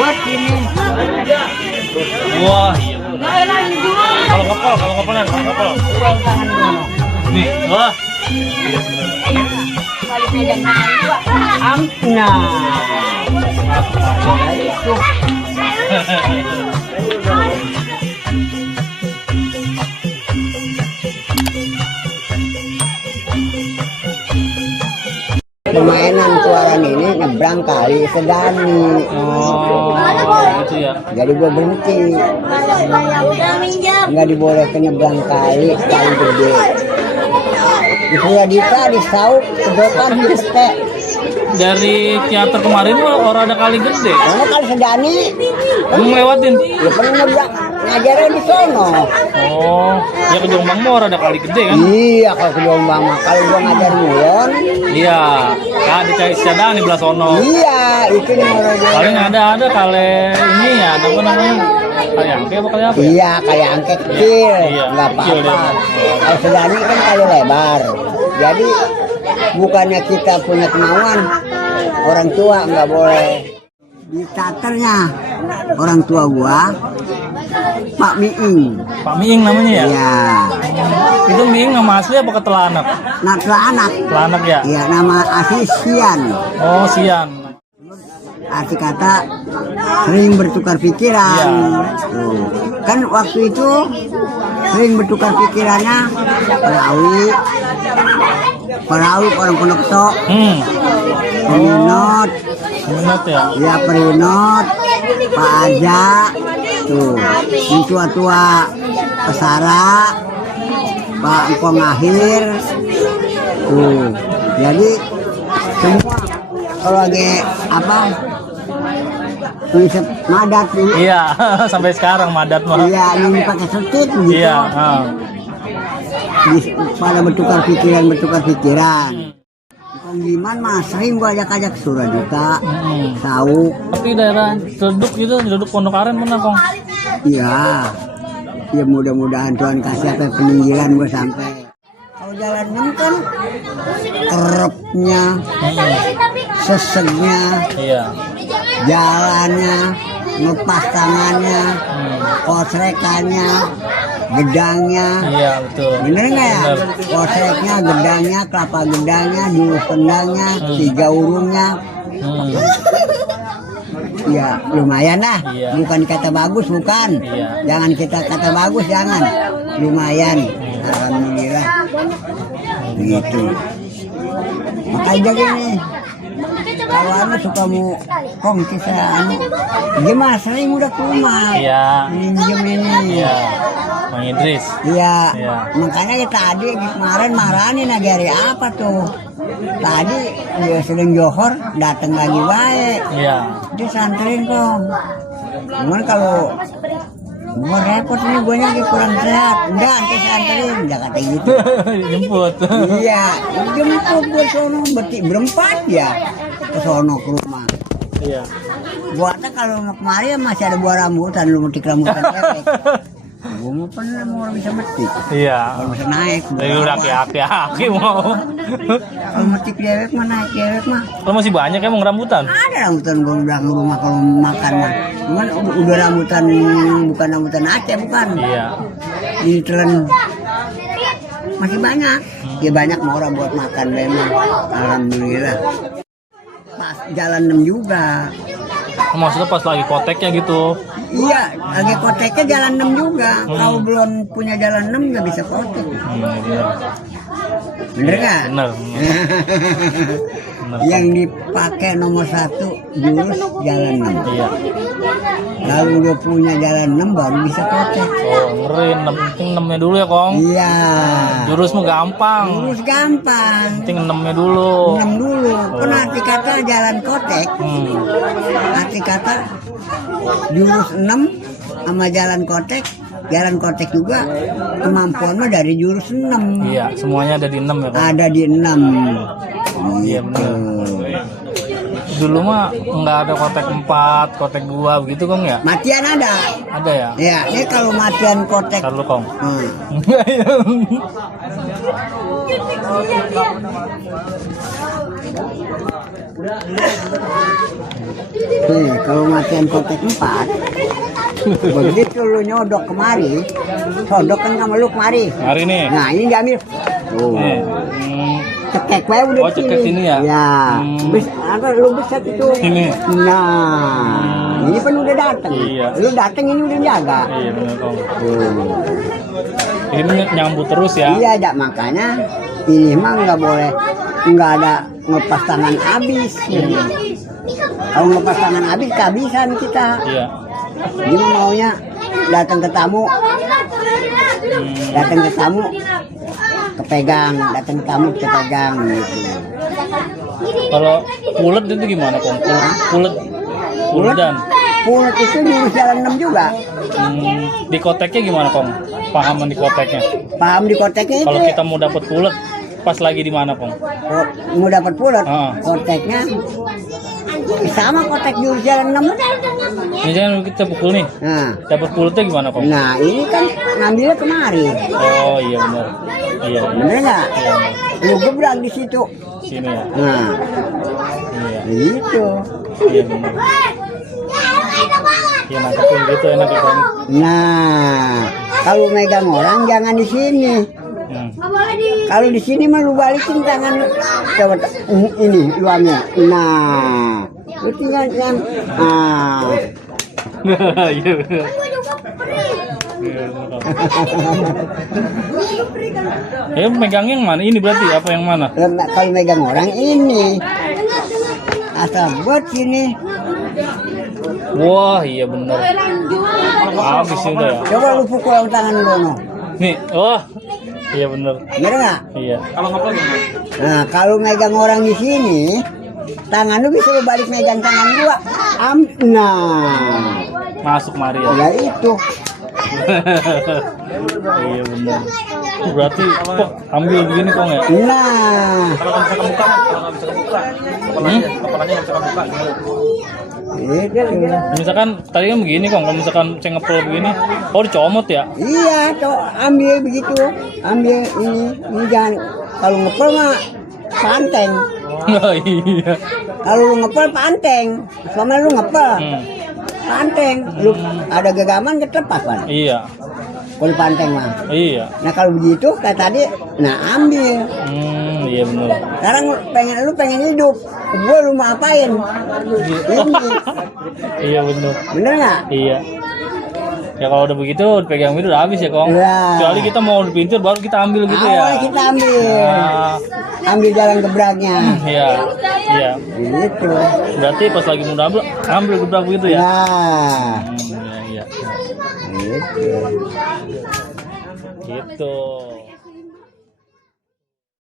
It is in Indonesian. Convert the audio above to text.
bobot ini. Wah, iya. Kalau ngepel nih, wah. Ampna. Permainan tuaran ini nyebrang kali Sedani. Oh, gitu ya. Jadi gue berhenti. Nggak dibolehkan nyebrang kali gede. Di Purwadita, di Sauk, sedotan, Ciste. Dari teater kemarin mah orang ada kali gede. Karena kali Sedani. Kamu ngelewatin? Ya pernah nyebrang. Ngajarnya di sono. Oh, ya ke Jombang mah orang ada kali gede kan? Iya, kalau ke Jombang mah. Kalau gua ngajar mulon. Iya, kan di Cadang di belah sono. Iya, itu di Muron. Paling ada kali ini ya, apa namanya? Kali angke apa kali apa? Ya? Iya, kayak angke kecil, Iya, nggak kecil apa-apa. dia. Kalau Sedani kan kali lebar. Jadi bukannya kita punya kemauan, orang tua nggak boleh. Di teaternya orang tua gua, Pak Miing. Pak Miing namanya ya? Iya. Itu Miing nama asli apa ketelanak? Nah, anak. Telanak ya? Iya, nama asli Sian. Oh, Sian. Arti kata sering bertukar pikiran. Iya. Tuh. Kan waktu itu sering bertukar pikirannya Perawi orang Pondok Sok, Perinot, Minat ya? ya Perinot, Pak Aja, tuh, yang tua-tua Pesara, Pak Empong Akhir, tuh, jadi semua kalau lagi apa? Tulis madat dulu. Iya, sampai sekarang madat mah. Iya, yang dipakai setut gitu. Iya. Pada bertukar pikiran. Kong Giman mah sering gua ajak Suraduta, Sauk. Tapi daerah Ciledug Pondok Aren mana Kong? Iya. Ya mudah-mudahan Tuhan kasih apa peninggalan gua sampai. Kalau jalan 6 kan kerepnya, sesegnya, Iya. jalannya, ngepas tangannya, kosrekannya, gedangnya. Iya, betul. Bener nggak ya? Bener. Koseknya, gedangnya, kelapa gedangnya, jurus tendangnya, 3 urungnya. Ya lumayan lah. Iya. Bukan kata bagus, bukan. Iya. Jangan kita kata bagus, jangan. Lumayan. Alhamdulillah. Gitu. Makanya gini. Kalau anu suka mau kong kisah anu, gimana sering udah ke rumah. Iya. Minjem ini. Iya. Mang Idris. Iya, Iya. makanya kita tadi kemarin marahin nagari apa tuh? Tadi dia sering johor, datang lagi baik. Iya. Dia santerin kok. Cuman kalau gua repot ini gue lagi kurang sehat. Enggak, nanti santerin, dia kata gitu. Jemput. Iya, jemput gue sono berempat ya ke sono ke rumah. Iya. Buatnya kalau mau kemarin masih ada buah rambutan, lu metik rambutan cewek. Gue mau pernah mau orang bisa metik. Iya. Kalau bisa naik. Tapi udah aki mau. Kalau metik cewek mah naik cewek mah. Lo masih banyak emang rambutan? Ada rambutan gue udah ke rumah kalau makan mah. Cuman udah rambutan bukan rambutan Aceh bukan. Iya. Di telan masih banyak. Ya banyak mau orang buat makan memang. Alhamdulillah. Pas jalan 6 juga. Maksudnya pas lagi koteknya gitu. Iya, lagi koteknya jalan 6 juga. Kalau belum punya jalan 6 nggak bisa kotek. Bener. Bener nggak? Bener. Yang dipakai nomor 1 jurus jalan 6. Iya. Lalu udah punya jalan 6 baru bisa kotek. Oh, ngeri. Penting 6-nya dulu ya, Kong. Iya. Jurus mah gampang. Jurus gampang. Penting 6-nya dulu. 6 dulu. Kan arti kata jalan kotek. Arti kata jurus 6 sama jalan kotek. Jalan kotek juga kemampuan mah dari jurus 6. Iya, semuanya ada di 6 ya, Kong. Ada di 6. Iya, bener. Dulu mah nggak ada kotek 4, kotek 2 begitu Kong ya? Matian ada. Ada ya? Ya, ini kalau matian kotek. Ntar lu Kong. Enggak ya. Nih, kalau matiin kotek 4, begitu lu nyodok kemari, sodok kan sama lu kemari. Hari nih. Nah, ini diambil. Tuh. Nih. Cekek wae udah Oh, cekek sini ya? Ya. Lu beset itu. Ini. Nah, ini kan udah datang. Iya. Lu datang ini udah jaga. Iya benar Kong. Tuh. Ini nyambut terus ya? Iya, ada makanya ini mah nggak boleh, nggak ada ngepas tangan habis. Kalau ngepas tangan habis kehabisan kita. Iya. Dia maunya datang ke tamu, datang ke tamu, kepegang, datang ke tamu kepegang gitu. Kalau pulet itu gimana Kong? Puledan. Pulet itu di jalan 6 juga. Di koteknya gimana Kong? Pahaman di koteknya. Paham di koteknya itu. Kalau kita mau dapat pulet, pas lagi di mana Kong? Mau dapat pulet, Ah. koteknya sama kotek di jalan 6. Ini jangan kita pukul nih. Nah, Dapat puletnya gimana Kong? nah ini kan ngambilnya kemari. Oh iya benar. Iya. Bener nggak? Lu gebrak di situ. Sini ya. Nah, Iya. gitu. Iya benar. Iya nangkepin gitu enak ya Kong. Nah, kalau megang orang jangan di sini. Kalau di sini mah lu balikin tangan, coba ini lu ambil. Nah, lu tinggal yang Iya benar. Megangnya yang mana? Ini berarti apa yang mana? kalau megang orang ini asal buat sini. Wah iya benar. Habis udah ya. Coba lu pukul yang tangan lu no. Nih, wah iya benar. Bener nggak? Iya. Nah, kalau megang orang di sini, tangan lu bisa lu balik megang tangan gua. Nah, Masuk mari ya. ya itu. Iya benar. Berarti kok ambil begini Kong ya? Nah, itu. Misalkan tadi kan begini Kong, kalau misalkan saya ngepel begini, oh dicomot ya? Iya, ambil begitu, ambil ini jangan. Kalau ngepel mah panteng. Oh iya. Kalau lu ngepel panteng, sama lu ngepel panteng, lu ada gagaman ketepas kan? Iya. Kalau panteng mah. Iya. Nah kalau begitu kayak tadi, nah ambil. Iya benar. Sekarang lu pengen hidup, gua lu mau apain? Ini, Iya benar. bener nggak? Iya. Ya kalau udah begitu pegang itu udah habis ya Kong. Iya. Kecuali kita mau dipintir baru kita ambil gitu ya. Awalnya kita ambil, Nah, ambil jalan gebraknya. iya. Iya. Gitu. Berarti pas lagi mau ambil gebrak begitu ya. Nah, Iya iya. gitu. Gitu.